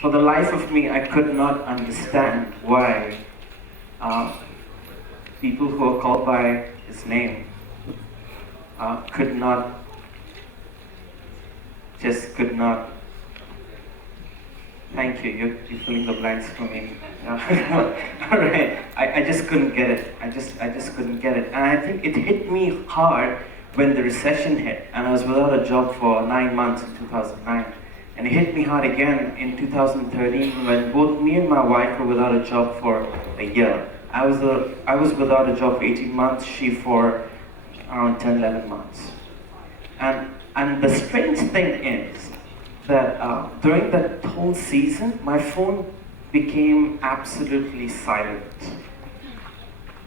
For the life of me, I could not understand why people who are called by His name could not thank you, you're filling the blanks for me. Alright, I just couldn't get it. I just couldn't get it. And I think it hit me hard when the recession hit, and I was without a job for 9 months in 2009. And it hit me hard again in 2013 when both me and my wife were without a job for a year. I was without a job for 18 months, she for around 10, 11 months. And the strange thing is that during that whole season, my phone became absolutely silent.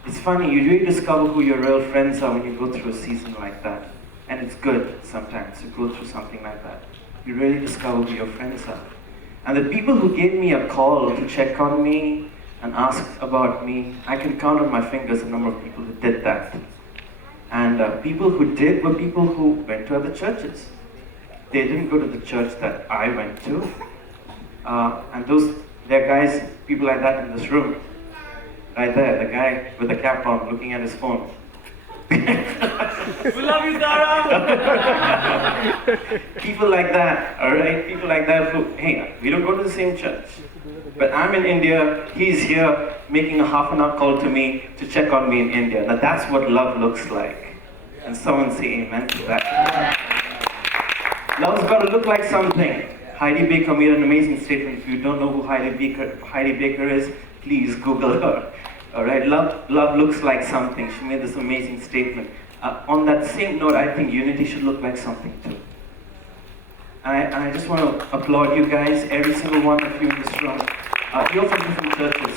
It's funny, you really discover who your real friends are when you go through a season like that. And it's good sometimes to go through something like that. You really discover who your friends are. And the people who gave me a call to check on me and ask about me, I can count on my fingers the number of people who did that. And people who did were people who went to other churches. They didn't go to the church that I went to. And there are guys, people like that in this room. Right there, the guy with the cap on, looking at his phone. We love you, Dara! People like that, alright? People like that who, hey, we don't go to the same church. But I'm in India, he's here making a half-an-hour call to me to check on me in India. Now that's what love looks like. And someone say amen to that. Love's got to look like something. Heidi Baker made an amazing statement. If you don't know who Heidi Baker is, please Google her. Alright, love looks like something. She made this amazing statement. On that same note, I think unity should look like something too. And I just want to applaud you guys, every single one of you in this room. You're from different churches.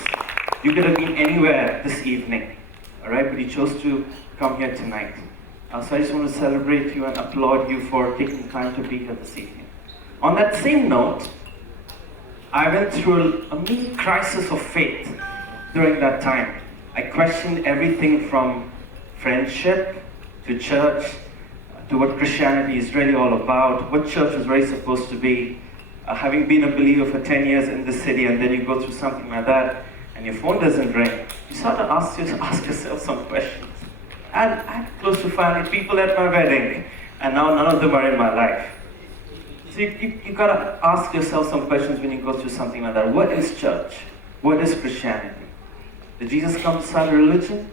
You could have been anywhere this evening, alright, but you chose to come here tonight. So I just want to celebrate you and applaud you for taking the time to be here this evening. On that same note, I went through a mini crisis of faith during that time. I questioned everything from friendship to church to what Christianity is really all about, what church is really supposed to be. Having been a believer for 10 years in the city, and then you go through something like that and your phone doesn't ring, you start to ask yourself some questions. I had close to 500 people at my wedding, and now none of them are in my life. So you gotta ask yourself some questions when you go through something like that. What is church? What is Christianity? Did Jesus come to start a religion,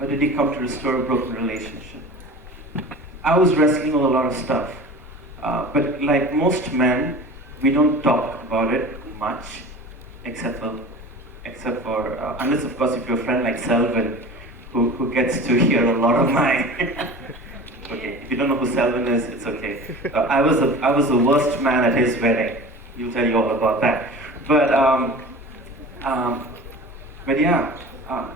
or did he come to restore a broken relationship? I was wrestling with a lot of stuff, but like most men, we don't talk about it much, except for unless of course if you're a friend like Selvin, who gets to hear a lot of my. Okay, if you don't know who Selvin is, it's okay. I was the worst man at his wedding. He'll tell you all about that. But yeah,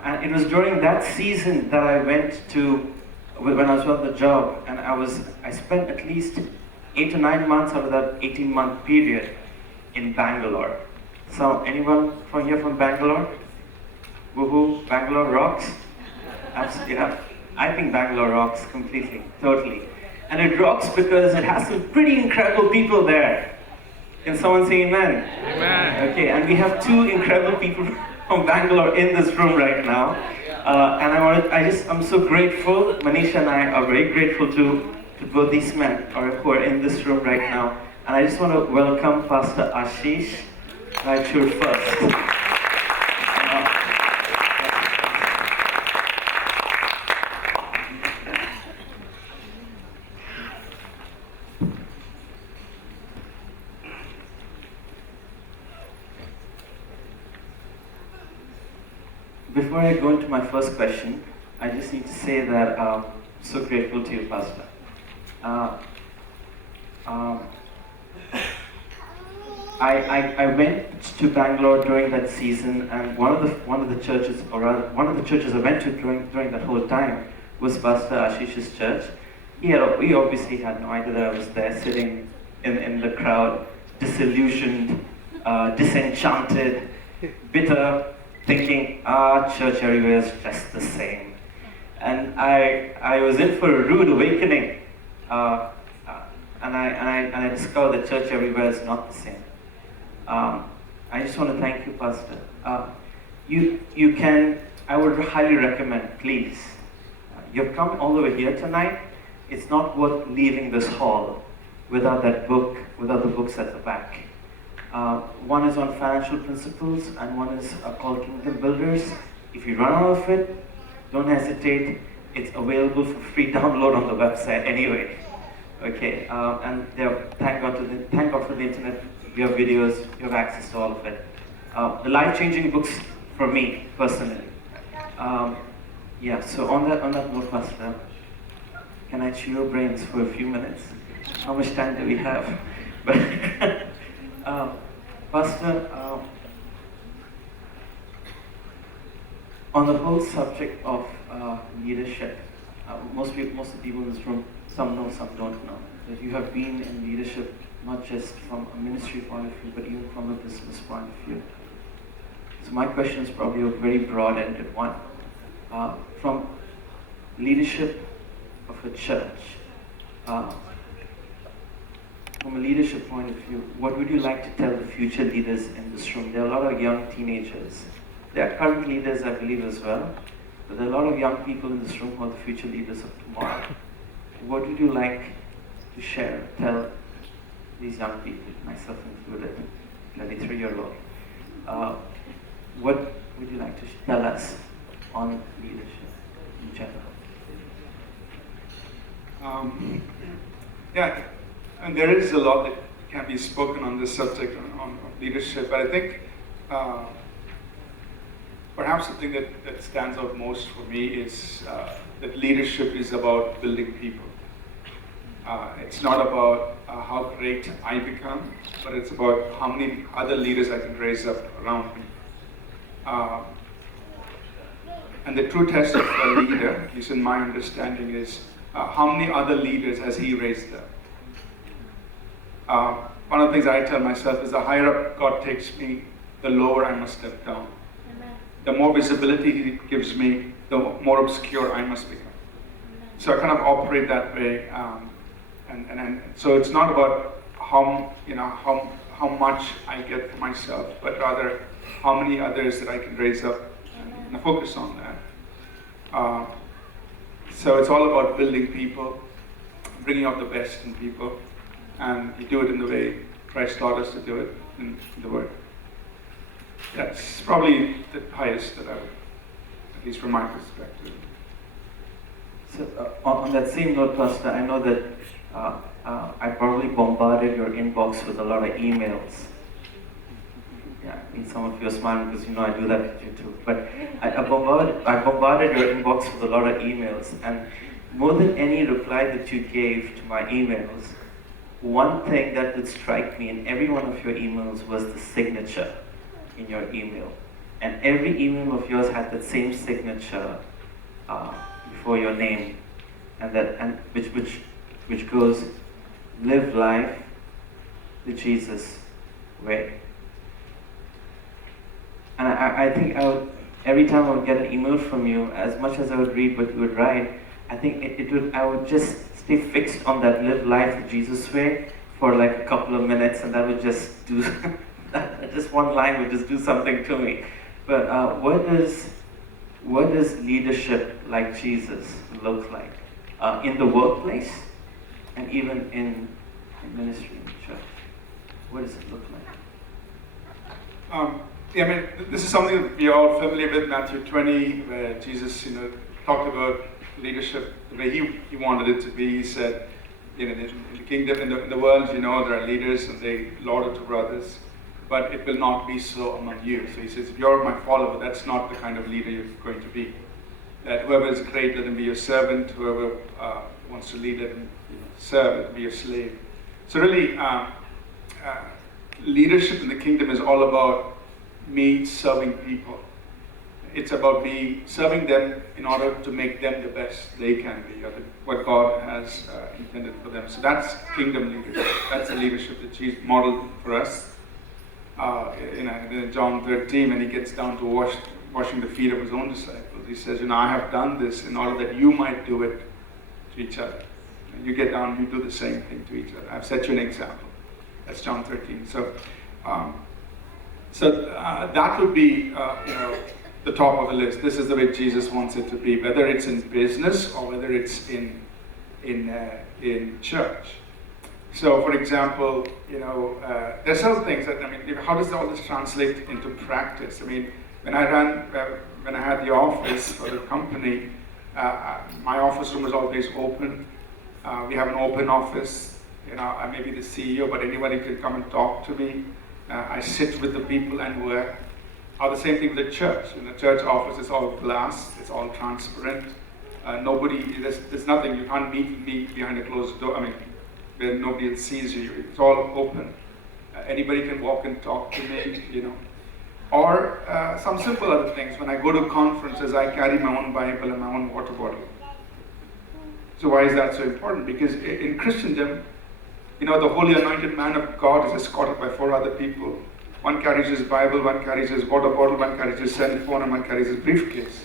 and it was during that season that I went to, when I was on the job, and I spent at least 8 to 9 months out of that 18-month period in Bangalore. So anyone from here from Bangalore? Woohoo, Bangalore rocks? Absolutely, yeah. I think Bangalore rocks completely, totally. And it rocks because it has some pretty incredible people there. Can someone say amen? Amen. Okay, and we have 2 incredible people from Bangalore in this room right now. And I'm so grateful. Manisha and I are very grateful to both these men who are in this room right now. And I just want to welcome Pastor Ashish Raichur first. Before I go into my first question, I just need to say that I'm so grateful to you, Pastor. I went to Bangalore during that season, and one of the churches I went to during that whole time was Pastor Ashish's church. He obviously had no idea that I was there, sitting in the crowd, disillusioned, disenchanted, bitter, thinking, church everywhere is just the same. And I was in for a rude awakening, and I discovered that church everywhere is not the same. I just want to thank you, Pastor. You can, I would highly recommend, please. You've come all the way here tonight. It's not worth leaving this hall without that book, without the books at the back. One is on financial principles, and one is called Kingdom Builders. If you run out of it, don't hesitate. It's available for free download on the website anyway. Okay, and thank God for the internet. You have videos, you have access to all of it. The life-changing books for me personally. Yeah. So on that note, Pastor, can I chew your brains for a few minutes? How much time do we have? But Pastor, on the whole subject of leadership, most of the people in this room, some know, some don't know, that you have been in leadership not just from a ministry point of view, but even from a business point of view. So my question is probably a very broad-ended one. From leadership of a church, from a leadership point of view, what would you like to tell the future leaders in this room? There are a lot of young teenagers. There are current leaders, I believe, as well. But there are a lot of young people in this room who are the future leaders of tomorrow. What would you like to share, tell these young people, myself included, 23-year-old? What would you like to tell us on leadership in general? Yeah, and there is a lot that can be spoken on this subject on leadership, but I think perhaps the thing that stands out most for me is that leadership is about building people. It's not about how great I become, but it's about how many other leaders I can raise up around me. And the true test of a leader, at least in my understanding, is how many other leaders has he raised up? One of the things I tell myself is the higher up God takes me, the lower I must step down. Amen. The more visibility He gives me, the more obscure I must become. Amen. So I kind of operate that way, and so it's not about how much I get for myself, but rather how many others that I can raise up, and I focus on that. So it's all about building people, bringing out the best in people, and you do it in the way Christ taught us to do it in the Word. That's probably the highest that I would, at least from my perspective. So on that same note, Pastor, I know that I probably bombarded your inbox with a lot of emails. Yeah, I mean, some of you are smiling because you know I do that to you too. But I bombarded your inbox with a lot of emails, and more than any reply that you gave to my emails, one thing that would strike me in every one of your emails was the signature in your email. And every email of yours had that same signature before your name, and which goes, live life the Jesus way. And I think every time I would get an email from you, as much as I would read what you would write, I think I would just stay fixed on that live life the Jesus way for like a couple of minutes, and that would just do, just one line would just do something to me. But what does leadership like Jesus look like in the workplace and even in ministry in the church? What does it look like? Yeah, I mean, this is something that we are all familiar with, Matthew 20, where Jesus, talked about leadership the way he wanted it to be. He said, in the kingdom, in the world, there are leaders and they lord it to others, but it will not be so among you. So he says, if you're my follower, that's not the kind of leader you're going to be. That whoever is great, let him be your servant. Whoever wants to lead, let him serve, let him be your slave. So really, leadership in the kingdom is all about me serving people. It's about me serving them in order to make them the best they can be, or what God has intended for them. So that's kingdom leadership. That's the leadership that Jesus modeled for us. In John 13, when he gets down to washing the feet of his own disciples, he says, I have done this in order that you might do it to each other. And you get down, you do the same thing to each other. I've set you an example. That's John 13. So So that would be, the top of the list. This is the way Jesus wants it to be, whether it's in business or whether it's in church. So, for example, there's some things that, how does all this translate into practice? When I had the office for the company, my office room was always open. We have an open office. I may be the CEO, but anybody can come and talk to me. I sit with the people and work. The same thing with the church. In the church office, it's all glass, it's all transparent. There's nothing, you can't meet me behind a closed door, where nobody sees you. It's all open. Anybody can walk and talk to me, Or some simple other things. When I go to conferences, I carry my own Bible and my own water bottle. So why is that so important? Because in Christendom, the holy anointed man of God is escorted by 4 other people. One carries his Bible, one carries his water bottle, one carries his cell phone, and one carries his briefcase.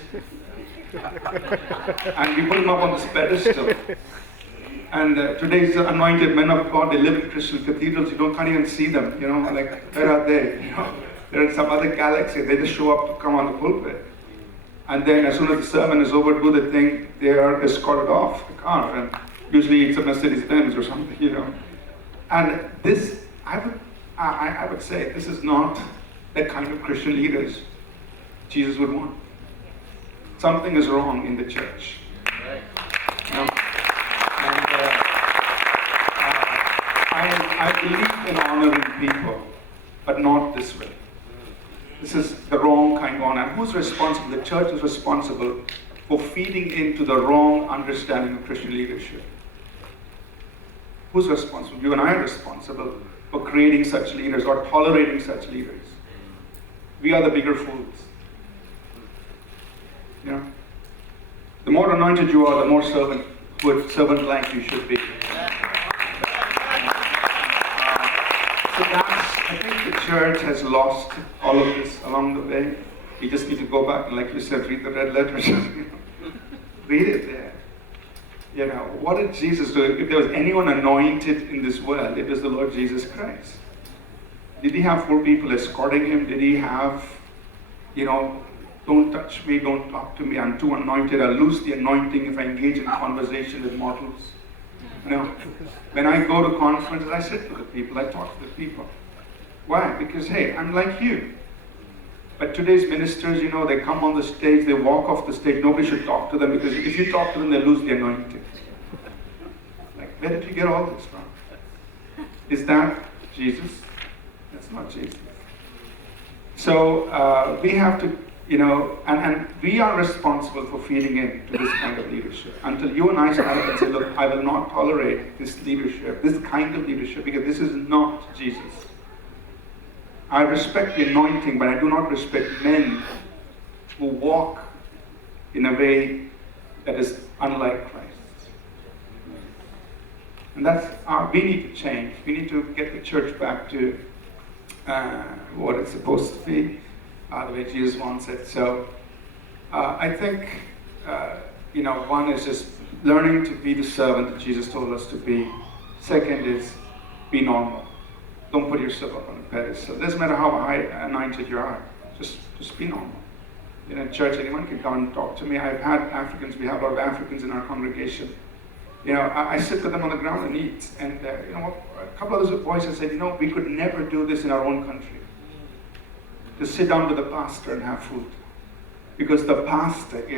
And we put him up on this pedestal. And today's anointed men of God, they live in Christian cathedrals. You can't even see them. Where are they? They're in some other galaxy. They just show up to come on the pulpit. And then as soon as the sermon is over, do the thing, they are escorted off the car. And usually it's a Mercedes-Benz or something, And this, I would say, this is not the kind of Christian leaders Jesus would want. Something is wrong in the church. And I believe in honoring people, but not this way. This is the wrong kind of honor. And who's responsible? The church is responsible for feeding into the wrong understanding of Christian leadership. Who's responsible? You and I are responsible for creating such leaders or tolerating such leaders. We are the bigger fools. The more anointed you are, the more servant-like you should be. I think the church has lost all of this along the way. We just need to go back and, like you said, read the red letters. Read it there. What did Jesus do? If there was anyone anointed in this world, it was the Lord Jesus Christ. Did he have 4 people escorting him? Did he have, don't touch me, don't talk to me, I'm too anointed, I'll lose the anointing if I engage in conversation with mortals? When I go to conferences, I sit with the people, I talk to the people. Why? Because, hey, I'm like you. But today's ministers, they come on the stage, they walk off the stage, nobody should talk to them, because if you talk to them, they lose the anointing. Where did you get all this from? Is that Jesus? That's not Jesus. So we have to, and we are responsible for feeding into this kind of leadership. Until you and I stand up and say, look, I will not tolerate this leadership, this kind of leadership, because this is not Jesus. I respect the anointing, but I do not respect men who walk in a way that is unlike Christ. And we need to change. We need to get the church back to what it's supposed to be, the way Jesus wants it. So I think, one is just learning to be the servant that Jesus told us to be. Second is be normal. Don't put yourself up on a pedestal. It doesn't matter how high anointed you are. Just be normal. In church, anyone can come and talk to me. I've had Africans. We have a lot of Africans in our congregation. I sit with them on the ground and eat. And a couple of those voices said, we could never do this in our own country. To sit down with the pastor and have food. Because the pastor is